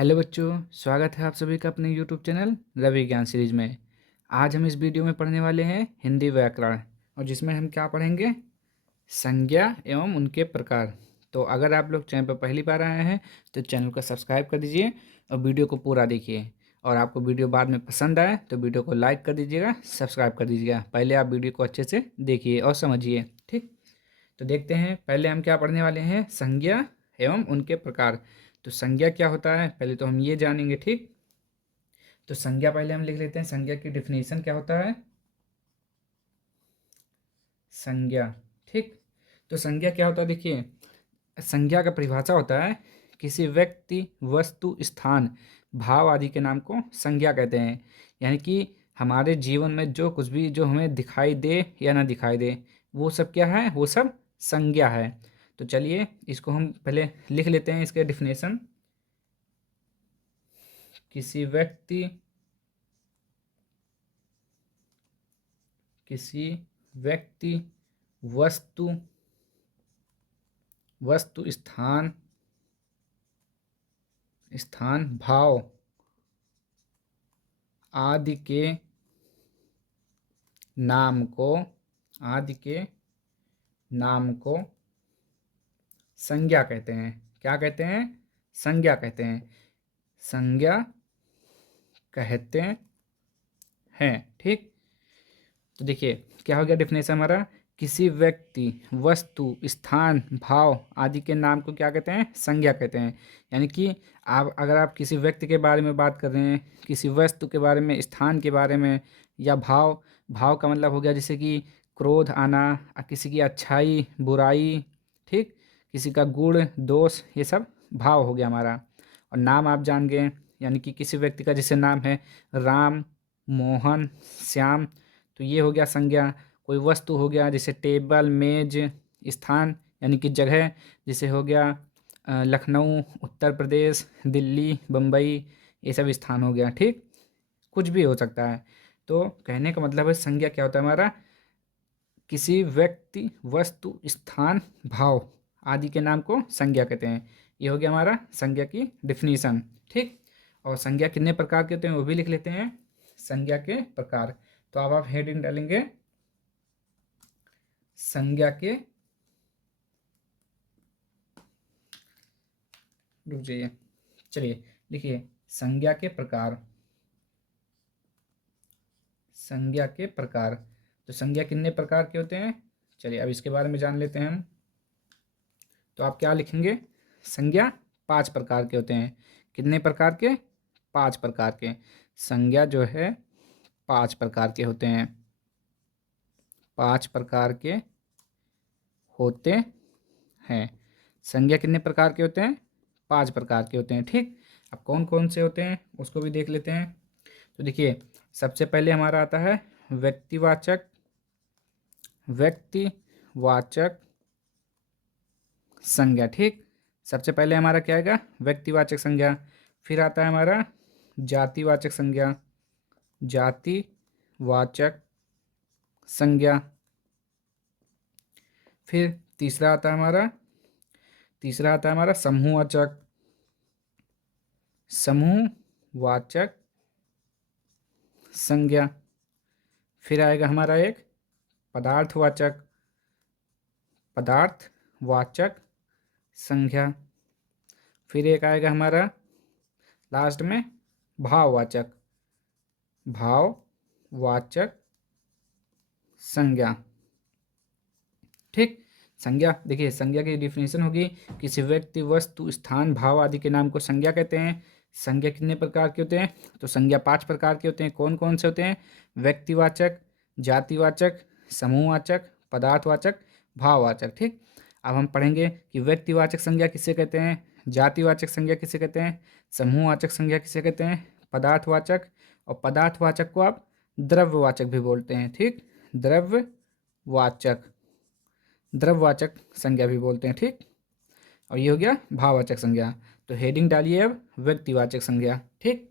Hello बच्चों, स्वागत है आप सभी का अपने यूट्यूब चैनल रवि ज्ञान सीरीज में। आज हम इस वीडियो में पढ़ने वाले हैं हिंदी व्याकरण, और जिसमें हम क्या पढ़ेंगे, संज्ञा एवं उनके प्रकार। तो अगर आप लोग चैनल पर पहली बार आए हैं तो चैनल को सब्सक्राइब कर दीजिए और वीडियो को पूरा देखिए। और आपको वीडियो बाद में पसंद आए तो वीडियो को लाइक कर दीजिएगा, सब्सक्राइब कर दीजिएगा। पहले आप वीडियो को अच्छे से देखिए और समझिए, ठीक। तो देखते हैं, पहले हम क्या पढ़ने वाले हैं, संज्ञा एवं उनके प्रकार। तो संज्ञा क्या होता है पहले तो हम ये जानेंगे, ठीक। तो संज्ञा पहले हम लिख लेते हैं, संज्ञा की डिफिनीशन क्या होता है, संज्ञा, ठीक। तो संज्ञा क्या होता है, देखिए, संज्ञा का परिभाषा होता है किसी व्यक्ति, वस्तु, स्थान, भाव आदि के नाम को संज्ञा कहते हैं। यानी कि हमारे जीवन में जो कुछ भी जो हमें दिखाई दे या ना दिखाई दे, वो सब क्या है, वो सब संज्ञा है। तो चलिए इसको हम पहले लिख लेते हैं, इसके डिफिनेशन। किसी व्यक्ति, किसी व्यक्ति, वस्तु, स्थान, भाव आदि के नाम को, आदि के नाम को संज्ञा कहते हैं। क्या कहते हैं, संज्ञा कहते हैं, संज्ञा कहते हैं, ठीक। तो देखिए क्या हो गया डिफिनेशन हमारा, किसी व्यक्ति, वस्तु, स्थान, भाव आदि के नाम को क्या कहते हैं, संज्ञा कहते हैं। यानी कि आप अगर आप किसी व्यक्ति के बारे में बात कर रहे हैं, किसी वस्तु के बारे में, स्थान के बारे में, या भाव, भाव का मतलब हो गया जैसे कि क्रोध आना, किसी की अच्छाई बुराई, ठीक, किसी का गुण दोष, ये सब भाव हो गया हमारा। और नाम आप जान गए, यानी कि किसी व्यक्ति का जैसे नाम है राम, मोहन, श्याम, तो ये हो गया संज्ञा। कोई वस्तु हो गया जैसे टेबल, मेज, स्थान यानी कि जगह, जैसे हो गया लखनऊ, उत्तर प्रदेश, दिल्ली, बम्बई, ये सब स्थान हो गया, ठीक। कुछ भी हो सकता है। तो कहने का मतलब है संज्ञा क्या होता है हमारा, किसी व्यक्ति, वस्तु, स्थान, भाव आदि के नाम को संज्ञा कहते हैं। ये हो गया हमारा संज्ञा की डिफिनीशन, ठीक। और संज्ञा कितने प्रकार के होते हैं वो भी लिख लेते हैं, संज्ञा के प्रकार। तो अब आप हेडिंग डालेंगे, संज्ञा के, रुक जाइए, चलिए लिखिए, संज्ञा के प्रकार, संज्ञा के प्रकार। तो संज्ञा कितने प्रकार के होते हैं, चलिए अब इसके बारे में जान लेते हैं हम। तो आप क्या लिखेंगे, संज्ञा 5 प्रकार के होते हैं। कितने प्रकार के, 5 प्रकार के। संज्ञा जो है 5 प्रकार के होते हैं, 5 प्रकार के होते हैं। संज्ञा कितने प्रकार के होते हैं, 5 प्रकार के होते हैं, ठीक। अब कौन कौन से होते हैं उसको भी देख लेते हैं। तो देखिए सबसे पहले हमारा आता है व्यक्तिवाचक, व्यक्तिवाचक संज्ञा, ठीक। सबसे पहले हमारा क्या आएगा, व्यक्तिवाचक संज्ञा। फिर आता है हमारा जातिवाचक संज्ञा, जातिवाचक संज्ञा। फिर तीसरा आता है हमारा, तीसरा आता है हमारा समूहवाचक, समूहवाचक संज्ञा। फिर आएगा हमारा एक पदार्थवाचक, पदार्थवाचक संज्ञा। फिर एक आएगा हमारा लास्ट में भाववाचक, भाववाचक संज्ञा, ठीक। संज्ञा देखिए, संज्ञा की डिफिनेशन होगी, किसी व्यक्ति, वस्तु, स्थान, भाव आदि के नाम को संज्ञा कहते हैं। संज्ञा कितने प्रकार के होते हैं, तो संज्ञा 5 प्रकार के होते हैं। कौन कौन से होते हैं, व्यक्तिवाचक, जातिवाचक, समूहवाचक, पदार्थवाचक, भाववाचक, ठीक। अब हम पढ़ेंगे कि व्यक्तिवाचक संज्ञा किसे कहते हैं, जातिवाचक संज्ञा किसे कहते हैं, समूहवाचक संज्ञा किसे कहते हैं, पदार्थवाचक, और पदार्थवाचक को आप द्रव्यवाचक भी बोलते हैं, ठीक। द्रव्यवाचक, द्रव्यवाचक संज्ञा भी बोलते हैं, ठीक। और ये हो गया भाववाचक संज्ञा। तो हेडिंग डालिए अब व्यक्तिवाचक संज्ञा, ठीक।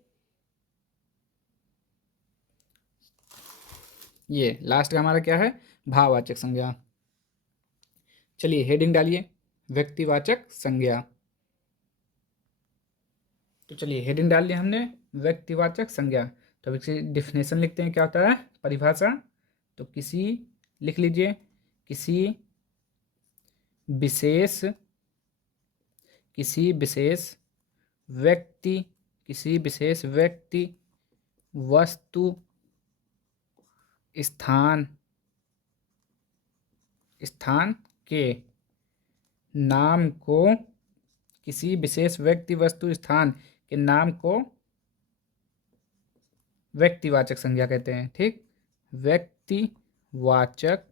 ये लास्ट का हमारा क्या है, भाववाचक संज्ञा। चलिए हेडिंग डालिए व्यक्तिवाचक संज्ञा। तो चलिए हेडिंग डाल लिया हमने व्यक्तिवाचक संज्ञा। तो अब इसकी डिफिनेशन लिखते हैं, क्या होता है परिभाषा। तो लिख लीजिए, किसी विशेष किसी विशेष व्यक्ति किसी विशेष व्यक्ति, वस्तु, स्थान स्थान के नाम को, किसी विशेष व्यक्ति, वस्तु, स्थान के नाम को व्यक्तिवाचक संज्ञा कहते हैं। ठीक, व्यक्तिवाचक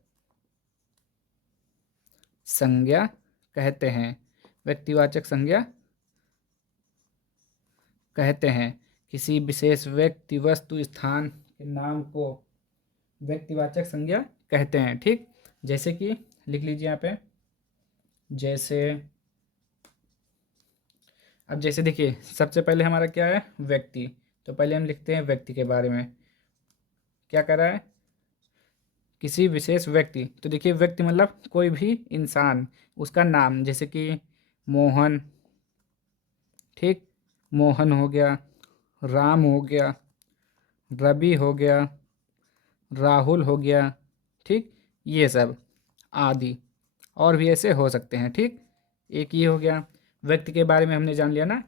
संज्ञा कहते हैं। व्यक्तिवाचक संज्ञा कहते हैं किसी विशेष व्यक्ति, वस्तु, स्थान के नाम को व्यक्तिवाचक संज्ञा कहते हैं। ठीक, जैसे कि लिख लीजिए यहाँ पे, जैसे देखिए सबसे पहले हमारा क्या है व्यक्ति। तो पहले हम लिखते हैं व्यक्ति के बारे में, क्या कर रहा है किसी विशेष व्यक्ति। तो देखिए व्यक्ति मतलब कोई भी इंसान, उसका नाम, जैसे कि मोहन। ठीक, मोहन हो गया, राम हो गया, रवि हो गया, राहुल हो गया। ठीक, ये सब आदि और भी ऐसे हो सकते हैं। ठीक, एक ये हो गया व्यक्ति के बारे में हमने जान लिया ना।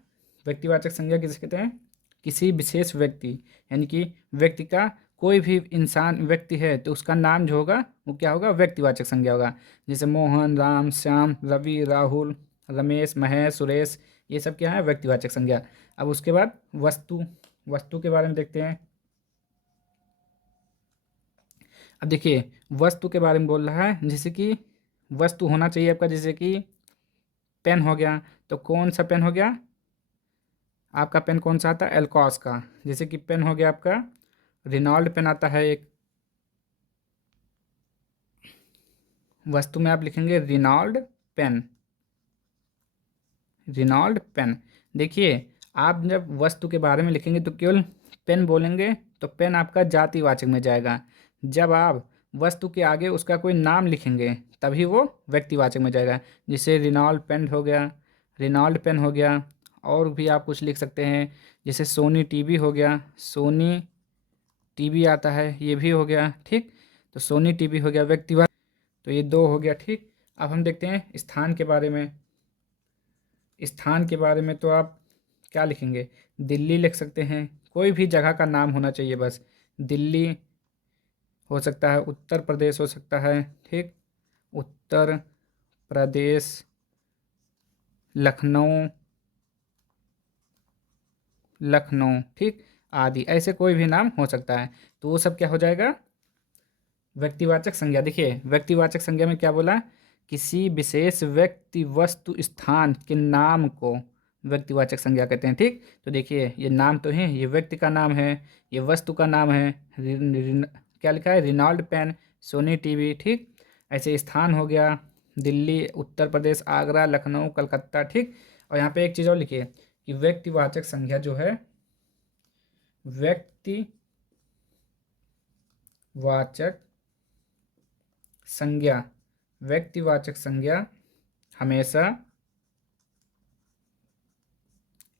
व्यक्तिवाचक संज्ञा किसे कहते हैं, किसी विशेष व्यक्ति, यानी कि व्यक्ति का कोई भी इंसान व्यक्ति है तो उसका नाम जो होगा वो क्या होगा व्यक्तिवाचक संज्ञा होगा। जैसे मोहन, राम, श्याम, रवि, राहुल, रमेश, महेश, सुरेश, ये सब क्या है व्यक्तिवाचक संज्ञा। अब उसके बाद वस्तु के बारे में देखते हैं। अब देखिए वस्तु के बारे में बोल रहा है, जैसे कि वस्तु होना चाहिए आपका, जैसे कि पेन हो गया। तो कौन सा पेन हो गया आपका, पेन कौन सा आता है एल्कॉस का। जैसे कि पेन हो गया आपका रिनॉल्ड पेन आता है एक, वस्तु में आप लिखेंगे रिनॉल्ड पेन। देखिए आप जब वस्तु के बारे में लिखेंगे तो केवल पेन बोलेंगे तो पेन आपका जातिवाचक में जाएगा। जब आप वस्तु के आगे उसका कोई नाम लिखेंगे तभी वो व्यक्तिवाचक में जाएगा। जैसे रिनॉल्ड पेन हो गया। और भी आप कुछ लिख सकते हैं, जैसे सोनी टीवी हो गया, सोनी टीवी आता है, ये भी हो गया। ठीक, तो सोनी टीवी हो गया व्यक्तिवाचक। तो ये दो हो गया। ठीक, अब हम देखते हैं स्थान के बारे में। स्थान के बारे में तो आप क्या लिखेंगे, दिल्ली लिख सकते हैं, कोई भी जगह का नाम होना चाहिए बस। दिल्ली हो सकता है, उत्तर प्रदेश हो सकता है। ठीक, उत्तर प्रदेश, लखनऊ। ठीक, आदि ऐसे कोई भी नाम हो सकता है। तो वो सब क्या हो जाएगा व्यक्तिवाचक संज्ञा। देखिए व्यक्तिवाचक संज्ञा में क्या बोला, किसी विशेष व्यक्ति, वस्तु, स्थान के नाम को व्यक्तिवाचक संज्ञा कहते हैं। ठीक, तो देखिए ये नाम तो है, ये व्यक्ति का नाम है, ये वस्तु का नाम है। क्या लिखा है रिनॉल्ड पेन, सोनी टीवी। ठीक, ऐसे स्थान हो गया दिल्ली, उत्तर प्रदेश, आगरा, लखनऊ, कलकत्ता। ठीक, और यहाँ पे एक चीज़ और लिखिए कि व्यक्तिवाचक संज्ञा जो है, व्यक्तिवाचक संज्ञा हमेशा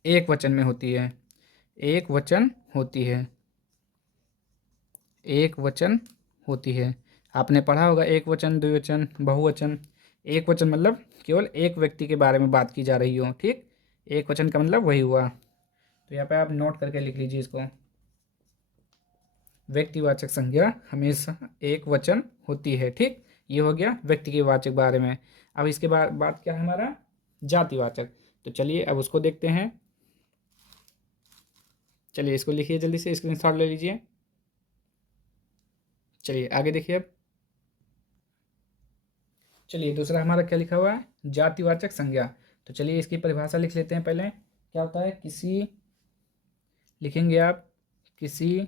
एक वचन में होती है। एक वचन होती है। आपने पढ़ा होगा एक वचन, द्विवचन, बहुवचन। एक वचन मतलब केवल एक व्यक्ति के बारे में बात की जा रही हो। ठीक, एक वचन का मतलब वही हुआ। तो यहाँ पे आप नोट करके लिख लीजिए इसको, व्यक्तिवाचक संज्ञा हमेशा एक वचन होती है। ठीक, ये हो गया व्यक्ति के वाचक बारे में। अब इसके बाद क्या है हमारा जातिवाचक। तो चलिए अब उसको देखते हैं। चलिए इसको लिखिए, जल्दी से स्क्रीनशॉट ले लीजिए। चलिए आगे देखिए। अब चलिए दूसरा हमारा क्या लिखा हुआ है जातिवाचक संज्ञा। तो चलिए इसकी परिभाषा लिख लेते हैं पहले। क्या होता है, लिखेंगे आप किसी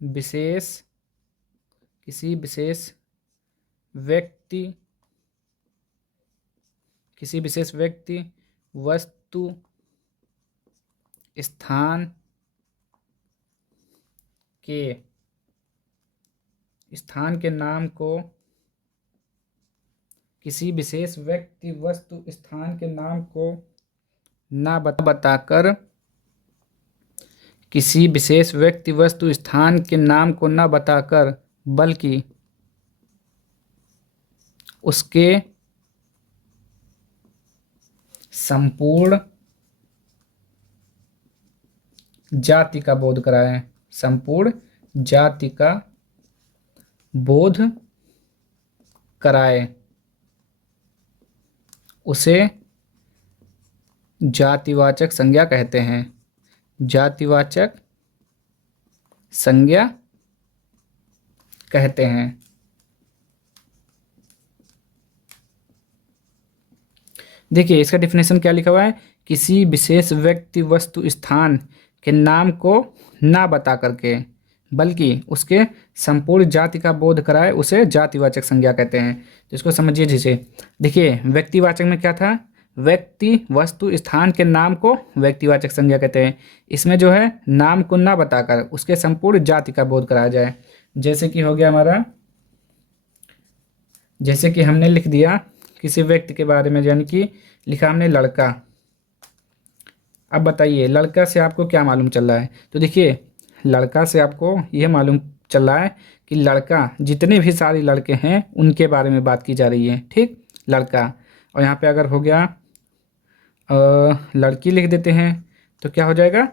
विशेष व्यक्ति, वस्तु, स्थान के नाम को, किसी विशेष व्यक्ति, वस्तु, स्थान के नाम को ना बताकर, किसी विशेष व्यक्ति वस्तु स्थान के नाम को न बताकर, बल्कि उसके संपूर्ण जाति का बोध कराए, संपूर्ण जाति का बोध कराए, उसे जातिवाचक संज्ञा कहते हैं। जातिवाचक संज्ञा कहते हैं। देखिए इसका डिफिनेशन क्या लिखा हुआ है, किसी विशेष व्यक्ति वस्तु स्थान के नाम को ना बता करके बल्कि उसके संपूर्ण जाति का बोध कराए, उसे जातिवाचक संज्ञा कहते हैं। तो इसको समझिए। जैसे देखिए व्यक्तिवाचक में क्या था, व्यक्ति वस्तु स्थान के नाम को व्यक्तिवाचक संज्ञा कहते हैं। इसमें जो है नाम को ना बताकर उसके संपूर्ण जाति का बोध कराया जाए। जैसे कि हो गया हमारा, जैसे कि हमने लिख दिया किसी व्यक्ति के बारे में, यानी कि लिखा हमने लड़का। अब बताइए लड़का से आपको क्या मालूम चल रहा है। तो देखिए लड़का से आपको यह मालूम चल रहा है कि लड़का, जितने भी सारे लड़के हैं उनके बारे में बात की जा रही है। ठीक, लड़का। और यहाँ पे अगर हो गया लड़की लिख देते हैं तो क्या हो जाएगा,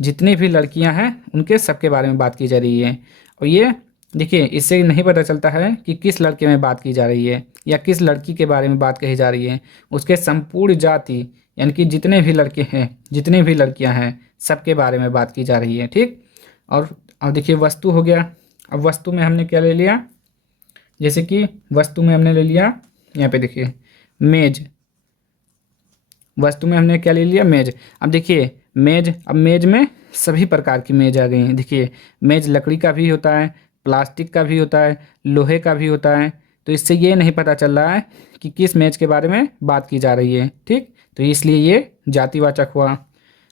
जितनी भी लड़कियां हैं उनके सबके बारे में बात की जा रही है। और ये देखिए इससे नहीं पता चलता है कि किस लड़के में बात की जा रही है या किस लड़की के बारे में बात कही जा रही है। उसके संपूर्ण जाति यानी कि जितने भी लड़के हैं, जितनी भी लड़कियां हैं, सबके बारे में बात की जा रही है। ठीक, और अब देखिए वस्तु हो गया। अब वस्तु में हमने क्या ले लिया, जैसे कि वस्तु में हमने ले लिया, यहाँ पे देखिए मेज। वस्तु में हमने क्या ले लिया, मेज। अब देखिए मेज, अब मेज में सभी प्रकार की मेज आ गई हैं। देखिए मेज लकड़ी का भी होता है, प्लास्टिक का भी होता है, लोहे का भी होता है। तो इससे ये नहीं पता चल रहा है कि किस मेज के बारे में बात की जा रही है। ठीक, तो इसलिए ये जातिवाचक हुआ।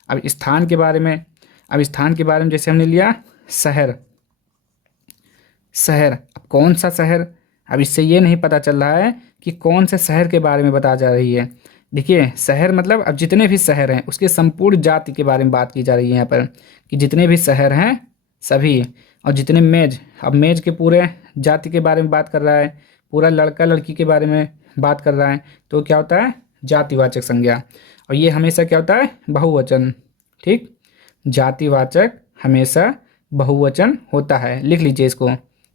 अब स्थान के बारे में, अब स्थान के बारे में जैसे हमने लिया शहर। शहर, अब कौन सा शहर, अब इससे ये नहीं पता चल रहा है कि कौन से शहर के बारे में बता जा रही है। देखिए शहर मतलब अब जितने भी शहर हैं उसके संपूर्ण जाति के बारे में बात की जा रही है यहाँ पर, कि जितने भी शहर हैं सभी। और जितने मेज, अब मेज के पूरे जाति के बारे में बात कर रहा है, पूरा लड़का लड़की के बारे में बात कर रहा है। तो क्या होता है, जातिवाचक संज्ञा। और ये हमेशा क्या होता है, बहुवचन। ठीक, जातिवाचक हमेशा बहुवचन होता है। लिख लीजिए इसको,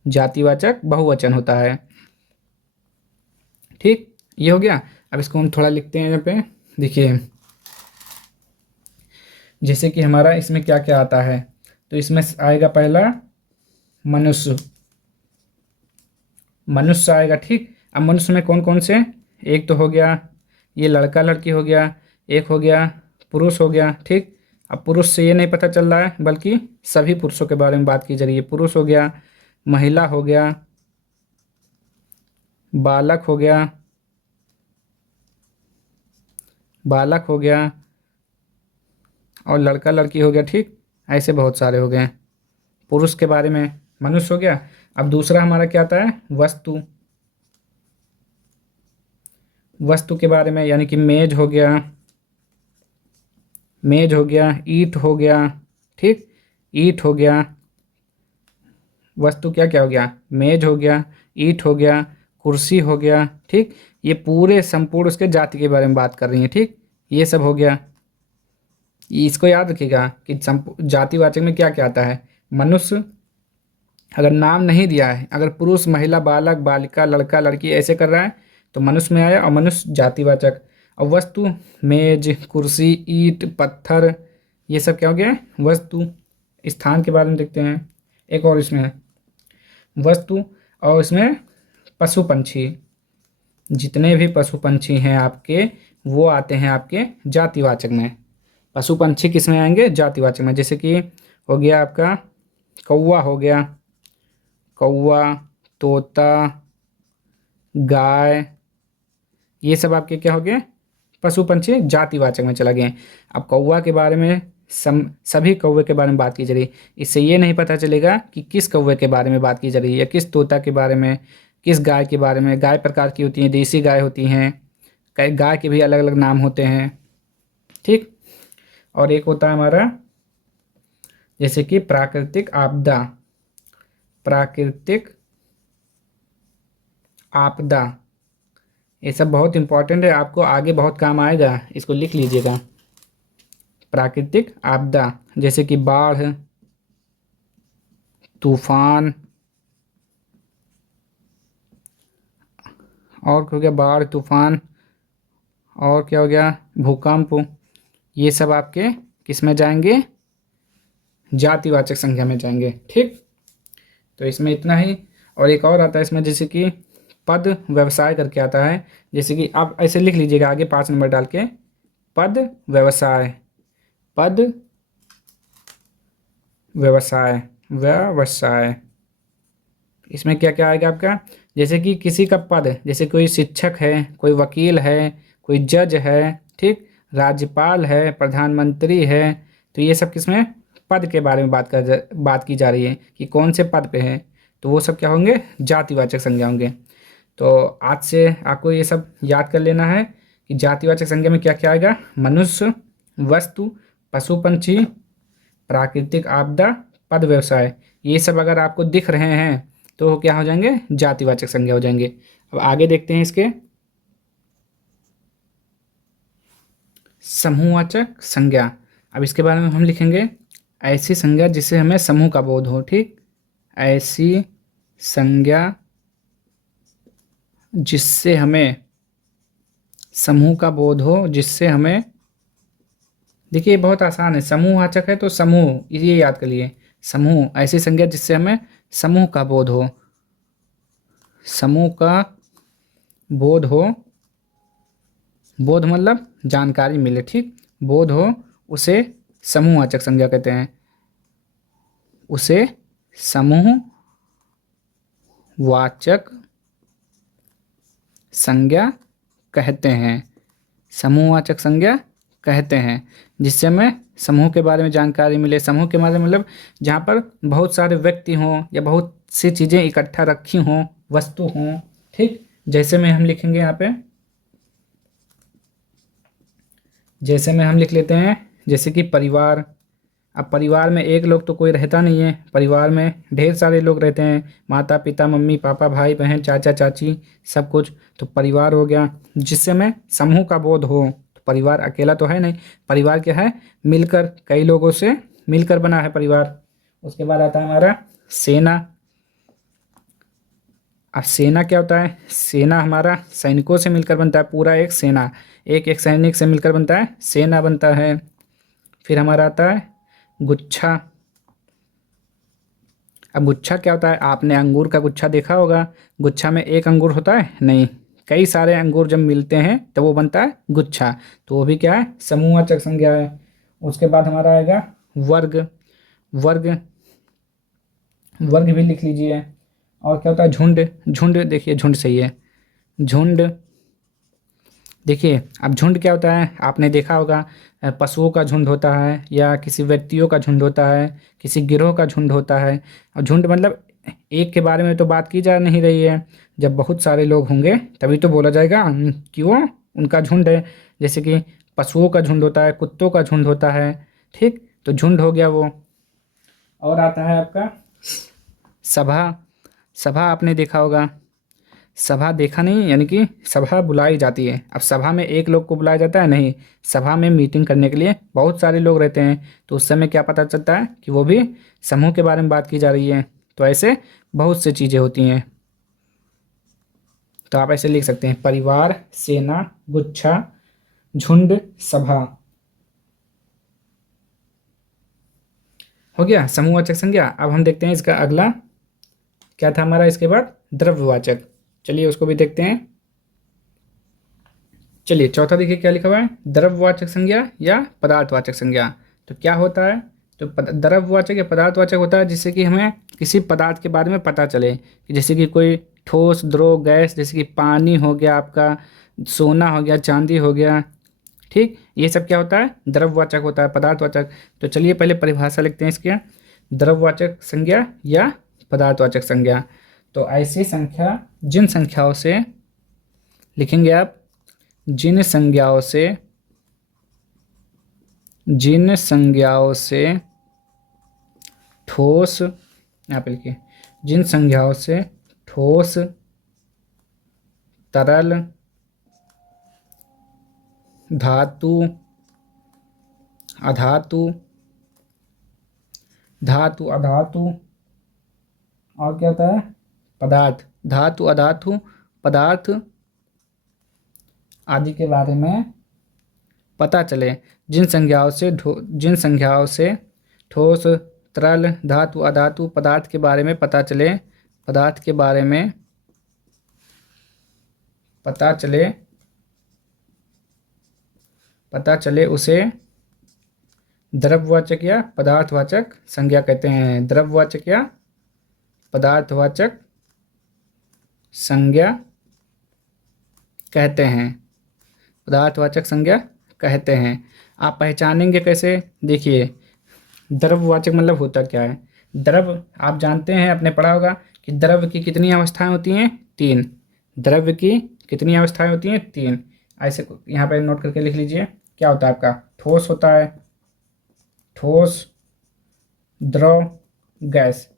जातिवाचक बहुवचन होता है। ठीक, ये हो गया। अब इसको हम थोड़ा लिखते हैं यहाँ पे। देखिए जैसे कि हमारा इसमें क्या क्या आता है, तो इसमें आएगा पहला मनुष्य। मनुष्य आएगा। ठीक, अब मनुष्य में कौन कौन से, एक तो हो गया ये लड़का लड़की हो गया, एक हो गया पुरुष हो गया। ठीक, अब पुरुष से ये नहीं पता चल रहा है बल्कि सभी पुरुषों के बारे में बात की जा रही है। पुरुष हो गया, महिला हो गया, बालक हो गया, बालक हो गया और लड़का लड़की हो गया। ठीक, ऐसे बहुत सारे हो गए। पुरुष के बारे में मनुष्य हो गया। अब दूसरा हमारा क्या आता है, वस्तु। वस्तु के बारे में यानी कि मेज हो गया, मेज हो गया, ईंट हो गया। ठीक, ईंट हो गया। वस्तु क्या क्या हो गया, मेज हो गया, ईंट हो गया, कुर्सी हो गया। ठीक, ये पूरे संपूर्ण उसके जाति के बारे में बात कर रही है। ठीक, ये सब हो गया। इसको याद रखिएगा कि जातिवाचक में क्या क्या आता है, मनुष्य, अगर नाम नहीं दिया है, अगर पुरुष महिला बालक बालिका लड़का लड़की ऐसे कर रहा है तो मनुष्य में आया, और मनुष्य जातिवाचक। और वस्तु मेज कुर्सी ईंट पत्थर, ये सब क्या हो गया, वस्तु। स्थान के बारे में देखते हैं एक और, इसमें वस्तु और इसमें पशु पंछी। जितने भी पशु पंछी हैं आपके वो आते हैं आपके जातिवाचक में। पशु पंछी किस में आएंगे, जातिवाचक में। जैसे कि हो गया आपका कौवा हो गया, कौवा, तोता, गाय, ये सब आपके क्या हो गए, पशु पंछी जातिवाचक में चला गए। अब कौवा के बारे में सभी कौवे के बारे में बात की जा रही है। इससे ये नहीं पता चलेगा कि किस कौवे के बारे में बात की जा रही है या किस तोता के बारे में, किस गाय के बारे में। गाय प्रकार की होती हैं, देसी गाय होती हैं, गाय के भी अलग अलग नाम होते हैं। ठीक, और एक होता है हमारा जैसे कि प्राकृतिक आपदा। प्राकृतिक आपदा, ये सब बहुत इंपॉर्टेंट है, आपको आगे बहुत काम आएगा, इसको लिख लीजिएगा। प्राकृतिक आपदा जैसे कि बाढ़, तूफान, और क्या हो गया, बाढ़, तूफान, और क्या हो गया, भूकंप। ये सब आपके किस में जाएंगे, जातिवाचक संज्ञा में जाएंगे। ठीक, तो इसमें इतना ही। और एक और आता है इसमें जैसे कि पद व्यवसाय करके आता है। जैसे कि आप ऐसे लिख लीजिएगा आगे 5 नंबर डाल के, पद व्यवसाय, पद व्यवसाय, व्यवसाय। इसमें क्या क्या आएगा आपका, जैसे कि किसी का पद, जैसे कोई शिक्षक है, कोई वकील है, कोई जज है, ठीक, राज्यपाल है, प्रधानमंत्री है। तो ये सब किसमें, पद के बारे में बात की जा रही है कि कौन से पद पे है, तो वो सब क्या होंगे, जातिवाचक संज्ञा होंगे। तो आज से आपको ये सब याद कर लेना है कि जातिवाचक संज्ञा में क्या क्या आएगा, मनुष्य, वस्तु, पशु पंछी, प्राकृतिक आपदा, पद व्यवसाय। ये सब अगर आपको दिख रहे हैं तो क्या हो जाएंगे, जातिवाचक संज्ञा हो जाएंगे। अब आगे देखते हैं इसके समूहवाचक संज्ञा। अब इसके बारे में हम लिखेंगे ऐसी संज्ञा जिससे हमें समूह का बोध हो। ठीक, ऐसी संज्ञा जिससे हमें समूह का बोध हो, जिससे हमें, देखिए बहुत आसान है, समूहवाचक है तो समूह, ये याद कर लिए, समूह, ऐसी संज्ञा जिससे हमें समूह का बोध हो, समूह का बोध हो, बोध मतलब जानकारी मिले, ठीक, बोध हो, उसे समूहवाचक संज्ञा कहते हैं, उसे समूहवाचक संज्ञा कहते हैं, समूहवाचक संज्ञा कहते हैं, जिससे हमें समूह के बारे में जानकारी मिले। समूह के बारे में मतलब जहाँ पर बहुत सारे व्यक्ति हों या बहुत सी चीज़ें इकट्ठा रखी हों, वस्तु हों। ठीक, जैसे में हम लिखेंगे यहाँ पे, जैसे में हम लिख लेते हैं जैसे कि परिवार। अब परिवार में एक लोग तो कोई रहता नहीं है, परिवार में ढेर सारे लोग रहते हैं, माता पिता, मम्मी पापा, भाई बहन, चाचा चाची, सब कुछ। तो परिवार हो गया, जिससे हमें समूह का बोध हो। तो परिवार अकेला तो है नहीं, परिवार क्या है, मिलकर, कई लोगों से मिलकर बना है परिवार। उसके बाद आता है हमारा सेना। अब सेना क्या होता है, सेना हमारा सैनिकों से मिलकर बनता है, पूरा एक सेना, एक एक सैनिक से मिलकर बनता है, सेना बनता है। फिर हमारा आता है गुच्छा। अब गुच्छा क्या होता है, आपने अंगूर का गुच्छा देखा होगा, गुच्छा में एक अंगूर होता है नहीं, कई सारे अंगूर जब मिलते हैं तो वो बनता है गुच्छा। तो वो भी क्या है, समूहवाचक संज्ञा है। उसके बाद हमारा आएगा वर्ग। वर्ग, वर्ग भी लिख लीजिए। और क्या होता है, झुंड। झुंड, देखिए झुंड सही है, झुंड। देखिए अब झुंड क्या होता है, आपने देखा होगा, पशुओं का झुंड होता है, या किसी व्यक्तियों का झुंड होता है, किसी गिरोह का झुंड होता है। और झुंड मतलब एक के बारे में तो बात की जा नहीं रही है, जब बहुत सारे लोग होंगे तभी तो बोला जाएगा कि वो उनका झुंड है। जैसे कि पशुओं का झुंड होता है, कुत्तों का झुंड होता है, ठीक, तो झुंड हो गया वो। और आता है आपका सभा। सभा आपने देखा होगा, सभा देखा नहीं, यानी कि सभा बुलाई जाती है। अब सभा में एक लोग को बुलाया जाता है नहीं, सभा में मीटिंग करने के लिए बहुत सारे लोग रहते हैं, तो उस समय क्या पता चलता है कि वो भी समूह के बारे में बात की जा रही है। तो ऐसे बहुत सी चीज़ें होती हैं। तो आप ऐसे लिख सकते हैं, परिवार, सेना, गुच्छा, झुंड, सभा। हो गया समूहवाचक संज्ञा। अब हम देखते हैं इसका अगला क्या था हमारा, इसके बाद द्रव्यवाचक। चलिए उसको भी देखते हैं। चलिए चौथा देखिए क्या लिखा हुआ है, द्रव्यवाचक संज्ञा या पदार्थवाचक संज्ञा। तो क्या होता है, तो द्रव्यवाचक या पदार्थवाचक होता है जिससे कि हमें किसी पदार्थ के बारे में पता चले, कि जैसे कि कोई ठोस, द्रव, गैस, जैसे कि पानी हो गया आपका, सोना हो गया, चांदी हो गया, ठीक, ये सब क्या होता है, द्रव्यवाचक होता है, पदार्थवाचक। तो चलिए पहले परिभाषा लिखते हैं इसके, द्रव्यवाचक संज्ञा या पदार्थवाचक संज्ञा। तो ऐसी संख्या, जिन संख्याओं से, लिखेंगे आप, जिन संज्ञाओं से जिन संज्ञाओं से ठोस, यहाँ पे लिखिए, जिन संज्ञाओं से ठोस, तरल, धातु, अधातु, धातु अधातु, और क्या होता है, पदार्थ, धातु अधातु पदार्थ आदि के बारे में पता चले। जिन संज्ञाओं से ठोस, तरल, धातु अधातु पदार्थ के बारे में पता चले, पदार्थ के बारे में पता चले उसे द्रव्यवाचक या पदार्थवाचक संज्ञा कहते हैं। द्रव्यवाचक या पदार्थवाचक संज्ञा कहते हैं। पदार्थवाचक संज्ञा कहते हैं। आप पहचानेंगे कैसे, देखिए, द्रव्यवाचक मतलब होता क्या है। द्रव आप जानते हैं, आपने पढ़ा होगा कि द्रव्य की कितनी अवस्थाएं होती हैं, 3। द्रव्य की कितनी अवस्थाएं होती हैं, 3। ऐसे यहाँ पर नोट करके लिख लीजिए। क्या होता है आपका, ठोस होता है, ठोस, द्रव, गैस,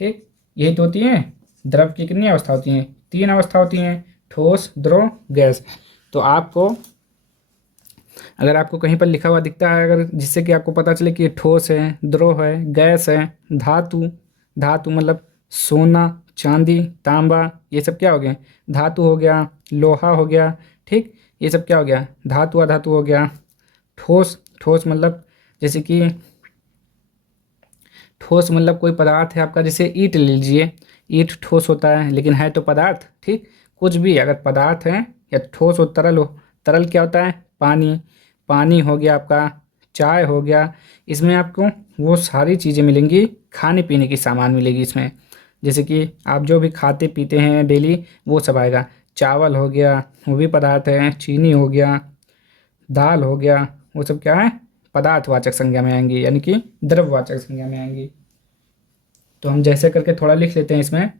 ठीक, यही तो होती हैं। द्रव की कितनी अवस्था होती हैं, 3 अवस्था होती हैं, ठोस, द्रव, गैस। तो आपको अगर आपको कहीं पर लिखा हुआ दिखता है, अगर जिससे कि आपको पता चले कि ये ठोस है, द्रव है, गैस है, धातु, धातु मतलब सोना, चांदी, तांबा, ये सब क्या हो गया, धातु हो गया, लोहा हो गया, ठीक, ये सब क्या हो गया, धातु अधातु हो गया। ठोस, ठोस मतलब जैसे कि ठोस मतलब कोई पदार्थ है आपका, जैसे ईंट ले लीजिए, ईंट ठोस होता है लेकिन है तो पदार्थ, ठीक। कुछ भी अगर पदार्थ है या ठोस हो, तरल हो, तरल क्या होता है, पानी, पानी हो गया आपका, चाय हो गया। इसमें आपको वो सारी चीज़ें मिलेंगी, खाने पीने की सामान मिलेगी इसमें, जैसे कि आप जो भी खाते पीते हैं डेली वो सब आएगा। चावल हो गया, वो भी पदार्थ है, चीनी हो गया, दाल हो गया, वो सब क्या है, पदार्थवाचक संज्ञा में आएंगी, यानी कि द्रव्यवाचक संज्ञा में आएंगी। तो हम जैसे करके थोड़ा लिख लेते हैं इसमें,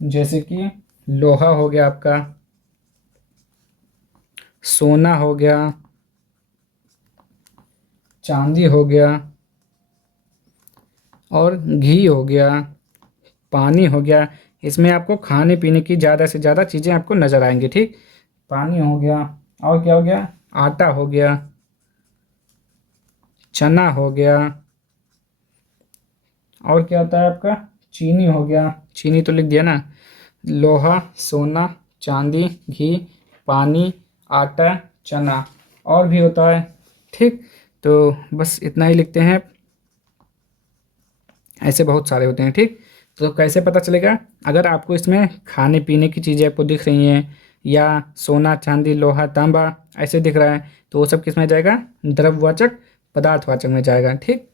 जैसे कि लोहा हो गया आपका, सोना हो गया, चांदी हो गया, और घी हो गया, पानी हो गया। इसमें आपको खाने पीने की ज़्यादा से ज़्यादा चीज़ें आपको नज़र आएंगी, ठीक। पानी हो गया, और क्या हो गया, आटा हो गया, चना हो गया, और क्या होता है आपका, चीनी हो गया, चीनी तो लिख दिया ना। लोहा, सोना, चांदी, घी, पानी, आटा, चना, और भी होता है, ठीक। तो बस इतना ही लिखते हैं, ऐसे बहुत सारे होते हैं, ठीक। तो कैसे पता चलेगा, अगर आपको इसमें खाने पीने की चीज़ें आपको दिख रही हैं, या सोना, चांदी, लोहा, तांबा ऐसे दिख रहा है, तो वो सब किस में जाएगा, द्रव्यवाचक पदार्थवाचक में जाएगा, ठीक।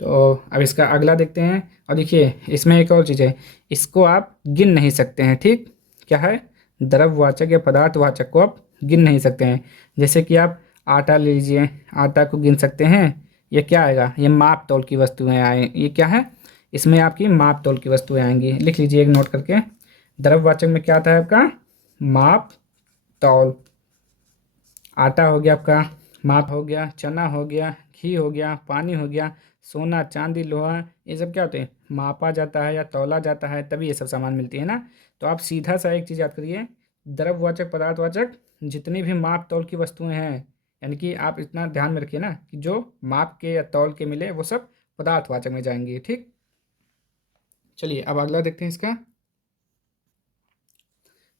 तो अब इसका अगला देखते हैं। और देखिए, इसमें एक और चीज़ है, इसको आप गिन नहीं सकते हैं, ठीक। क्या है, द्रव्यवाचक या पदार्थवाचक को आप गिन नहीं सकते हैं। जैसे कि आप आटा ले लीजिए, आटा को गिन सकते हैं, ये क्या आएगा, ये माप तौल की वस्तुएं आए, ये क्या है, इसमें आपकी माप तौल की वस्तुएं आएंगी। लिख लीजिए एक नोट करके, द्रव्यवाचक में क्या आता है आपका, माप तौल। आटा हो गया आपका, माप हो गया, चना हो गया, घी हो गया, पानी हो गया, सोना, चांदी, लोहा, ये सब क्या होते हैं, मापा जाता है या तौला जाता है, तभी ये सब सामान मिलती है ना। तो आप सीधा सा एक चीज़ याद करिए, द्रव्यवाचक पदार्थवाचक जितनी भी माप तौल की वस्तुएं हैं, यानी कि आप इतना ध्यान में रखिए ना कि जो माप के या तौल के मिले वो सब पदार्थवाचक में जाएंगे, ठीक। चलिए अब अगला देखते हैं इसका।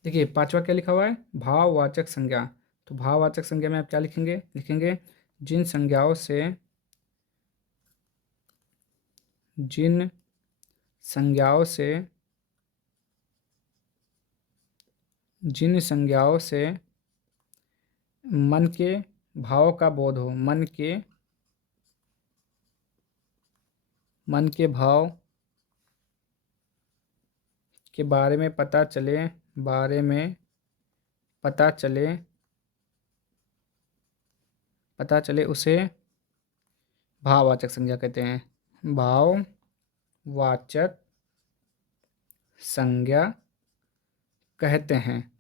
देखिए पांचवा क्या लिखा हुआ है, भाववाचक संज्ञा। तो भाववाचक संज्ञा में आप क्या लिखेंगे, लिखेंगे जिन संज्ञाओं से, जिन संज्ञाओं से, जिन संज्ञाओं से मन के भाव का बोध हो, मन के भाव के बारे में पता चले, बारे में पता चले, पता चले उसे भाववाचक संज्ञा कहते हैं। भाववाचक संज्ञा कहते हैं,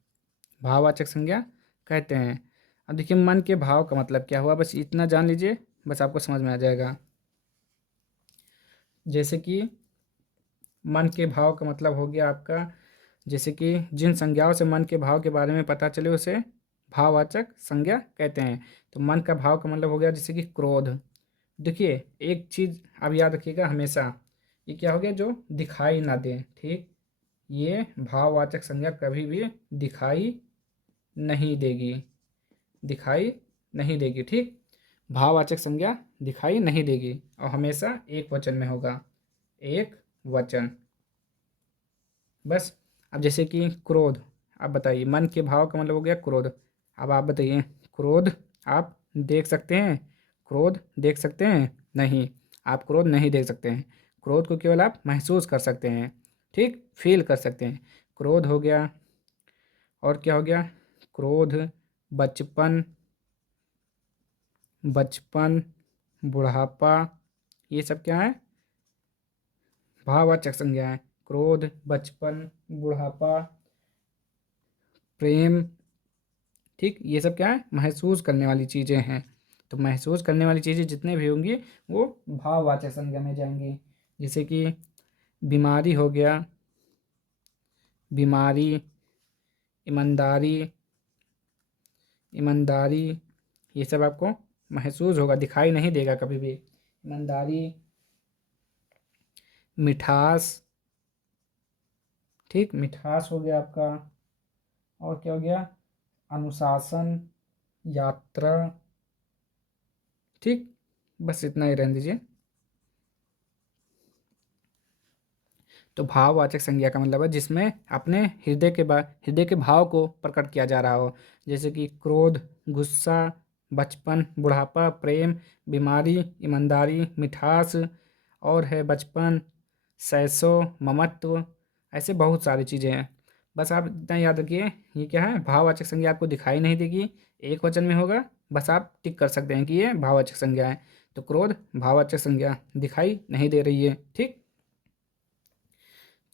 भाववाचक संज्ञा कहते हैं। अब देखिए मन के भाव का मतलब क्या हुआ, बस इतना जान लीजिए, बस आपको समझ में आ जाएगा। जैसे कि मन के भाव का मतलब हो गया आपका, जैसे कि जिन संज्ञाओं से मन के भाव के बारे में पता चले उसे भाववाचक संज्ञा कहते हैं। तो मन का भाव का मतलब हो गया जैसे कि क्रोध। देखिए एक चीज़ आप याद रखिएगा हमेशा, ये क्या हो गया, जो दिखाई ना दे, ठीक, ये भाववाचक संज्ञा कभी भी दिखाई नहीं देगी, दिखाई नहीं देगी, ठीक। भाववाचक संज्ञा दिखाई नहीं देगी और हमेशा एक वचन में होगा, एक वचन। बस। अब जैसे कि क्रोध, आप बताइए मन के भाव का मतलब हो गया क्रोध। अब आप बताइए क्रोध आप देख सकते हैं, क्रोध देख सकते हैं नहीं, आप क्रोध नहीं देख सकते हैं, क्रोध को केवल आप महसूस कर सकते हैं, ठीक, फील कर सकते हैं, क्रोध हो गया। और क्या हो गया, क्रोध, बचपन, बचपन, बुढ़ापा, ये सब क्या है, भाववाचक संज्ञा है। क्रोध, बचपन, बुढ़ापा, प्रेम, ठीक, ये सब क्या है, महसूस करने वाली चीज़ें हैं। तो महसूस करने वाली चीज़ें जितने भी होंगी वो भाववाचक संज्ञा में जाएंगी। जैसे कि बीमारी हो गया, बीमारी, ईमानदारी, ईमानदारी, ये सब आपको महसूस होगा, दिखाई नहीं देगा कभी भी। ईमानदारी, मिठास, ठीक, मिठास हो गया आपका। और क्या हो गया, अनुशासन, यात्रा, ठीक, बस इतना ही रहने दीजिए। तो भाववाचक संज्ञा का मतलब है जिसमें अपने हृदय के भाव को प्रकट किया जा रहा हो। जैसे कि क्रोध, गुस्सा, बचपन, बुढ़ापा, प्रेम, बीमारी, ईमानदारी, मिठास, और है बचपन, सैसो, ममत्व, ऐसे बहुत सारी चीज़ें हैं। बस आप इतना याद रखिए, ये क्या है, भाववाचक संज्ञा आपको दिखाई नहीं देगी, एक वचन में होगा, बस आप टिक कर सकते हैं कि ये भाववाचक संज्ञा है। तो क्रोध भाववाचक संज्ञा दिखाई नहीं दे रही है, ठीक।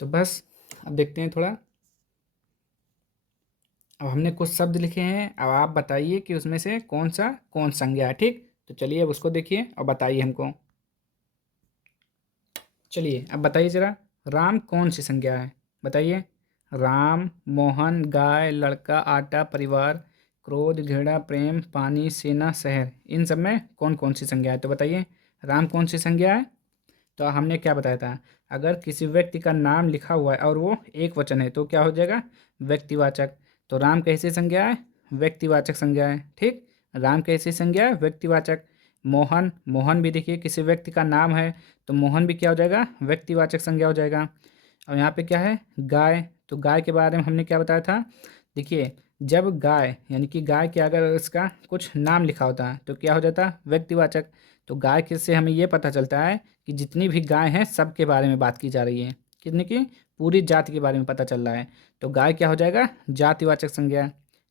तो बस अब देखते हैं थोड़ा, अब हमने कुछ शब्द लिखे हैं, अब आप बताइए कि उसमें से कौन संज्ञा है, ठीक। तो चलिए अब उसको देखिए और बताइए हमको। चलिए अब बताइए जरा, राम कौन सी संज्ञा है, बताइए। राम, मोहन, गाय, लड़का, आटा, परिवार, क्रोध, घृणा, प्रेम, पानी, सेना, शहर, इन सब में कौन कौन सी संज्ञा है, तो बताइए राम कौन सी संज्ञा है। तो हमने क्या बताया था, अगर किसी व्यक्ति का नाम लिखा हुआ है और वो एक वचन है तो क्या हो जाएगा, व्यक्तिवाचक। तो राम कैसी संज्ञा है, व्यक्तिवाचक संज्ञा है, ठीक। राम कैसी संज्ञा है, व्यक्तिवाचक। मोहन, मोहन भी देखिए किसी व्यक्ति का नाम है, तो मोहन भी क्या हो जाएगा, व्यक्तिवाचक संज्ञा हो जाएगा। और यहाँ पे क्या है, गाय, तो गाय के बारे में हमने क्या बताया था, देखिए जब गाय यानी कि गाय के अगर इसका कुछ नाम लिखा होता है तो क्या हो जाता है, व्यक्तिवाचक। तो गाय के से हमें ये पता चलता है कि जितनी भी गाय हैं सब के बारे में बात की जा रही है, कितने की, पूरी जाति के बारे में पता चल रहा है। तो गाय क्या हो जाएगा, जातिवाचक संज्ञा।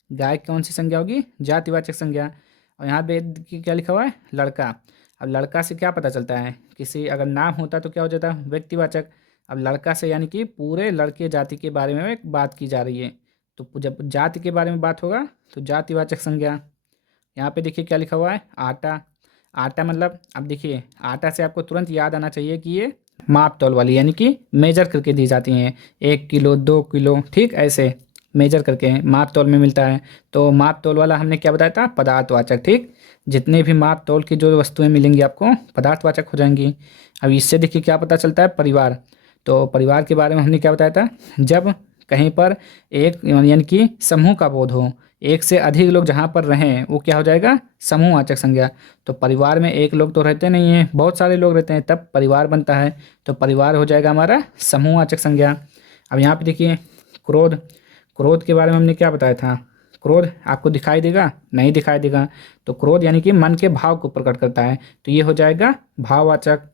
गाय कौन सी संज्ञा होगी, जातिवाचक संज्ञा। और यहाँ पे क्या लिखा हुआ है, लड़का। अब लड़का से क्या पता चलता है, किसी अगर नाम होता तो क्या हो जाता, व्यक्तिवाचक। अब लड़का से यानी कि पूरे लड़के जाति के बारे में बात की जा रही है, तो जब जाति के बारे में बात होगा तो जातिवाचक संज्ञा। यहाँ पे देखिए क्या लिखा हुआ है, आटा। आटा मतलब, अब देखिए आटा से आपको तुरंत याद आना चाहिए कि ये माप तौल वाली यानी कि मेजर करके दी जाती हैं, 1 किलो 2 किलो, ठीक, ऐसे मेजर करके माप तौल में मिलता है। तो माप तौल वाला हमने क्या बताया था, पदार्थवाचक, ठीक। जितने भी माप तौल की जो वस्तुएं मिलेंगी आपको पदार्थवाचक हो जाएंगी। अब इससे देखिए क्या पता चलता है, परिवार। तो परिवार के बारे में हमने क्या बताया था, जब कहीं पर एक यानी कि समूह का बोध हो, एक से अधिक लोग जहाँ पर रहें वो क्या हो जाएगा, समूहवाचक संज्ञा। तो परिवार में एक लोग तो रहते नहीं हैं, बहुत सारे लोग रहते हैं तब परिवार बनता है, तो परिवार हो जाएगा हमारा समूहवाचक संज्ञा। अब यहाँ पे देखिए क्रोध, क्रोध के बारे में हमने क्या बताया था, क्रोध आपको दिखाई देगा, नहीं दिखाई देगा। तो क्रोध यानी कि मन के भाव को प्रकट करता है, तो ये हो जाएगा भाववाचक।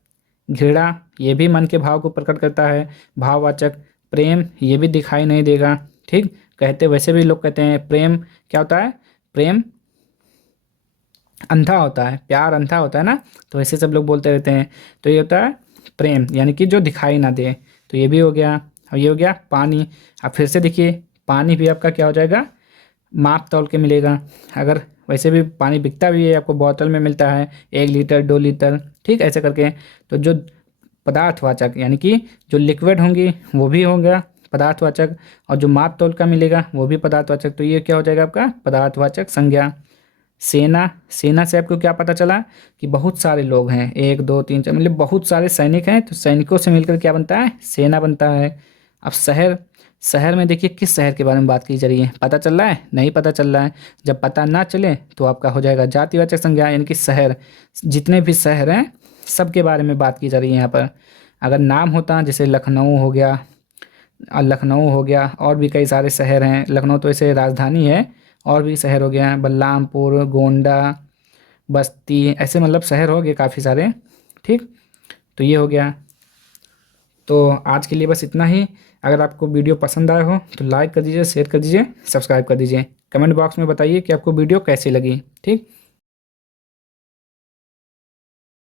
घृणा, ये भी मन के भाव को प्रकट करता है, भाववाचक। प्रेम, ये भी दिखाई नहीं देगा, ठीक। कहते वैसे भी लोग कहते हैं प्रेम क्या होता है, प्रेम अंधा होता है, प्यार अंधा होता है ना, तो ऐसे सब लोग बोलते रहते हैं। तो ये होता है प्रेम यानी कि जो दिखाई ना दे, तो ये भी हो गया। और ये हो गया पानी। अब फिर से देखिए पानी भी आपका क्या हो जाएगा, माप तौल के मिलेगा। अगर वैसे भी पानी बिकता भी है, आपको बोतल में मिलता है 1 लीटर 2 लीटर, ठीक, ऐसे करके। तो जो पदार्थवाचक यानी कि जो लिक्विड होंगी वो भी होगा पदार्थवाचक, और जो माप तौल का मिलेगा वो भी पदार्थवाचक। तो ये क्या हो जाएगा आपका पदार्थवाचक संज्ञा। सेना, सेना से आपको क्या पता चला कि बहुत सारे लोग हैं, 1 2 3 4, मतलब बहुत सारे सैनिक हैं, तो सैनिकों से मिलकर क्या बनता है, सेना बनता है। अब शहर, शहर में देखिए किस शहर के बारे में बात की जा रही है, पता चल रहा है, नहीं पता चल रहा है। जब पता ना चले तो आपका हो जाएगा जातिवाचक संज्ञा, यानी कि शहर, जितने भी शहर हैं सबके बारे में बात की जा रही है यहाँ पर। अगर नाम होता जैसे लखनऊ हो गया, लखनऊ हो गया, और भी कई सारे शहर हैं, लखनऊ तो ऐसे राजधानी है, और भी शहर हो गया बलरामपुर, गोंडा, बस्ती, ऐसे मतलब शहर हो गए काफ़ी सारे, ठीक। तो ये हो गया। तो आज के लिए बस इतना ही। अगर आपको वीडियो पसंद आया हो तो लाइक कर दीजिए, शेयर कर दीजिए, सब्सक्राइब कर दीजिए। कमेंट बॉक्स में बताइए कि आपको वीडियो कैसी लगी, ठीक।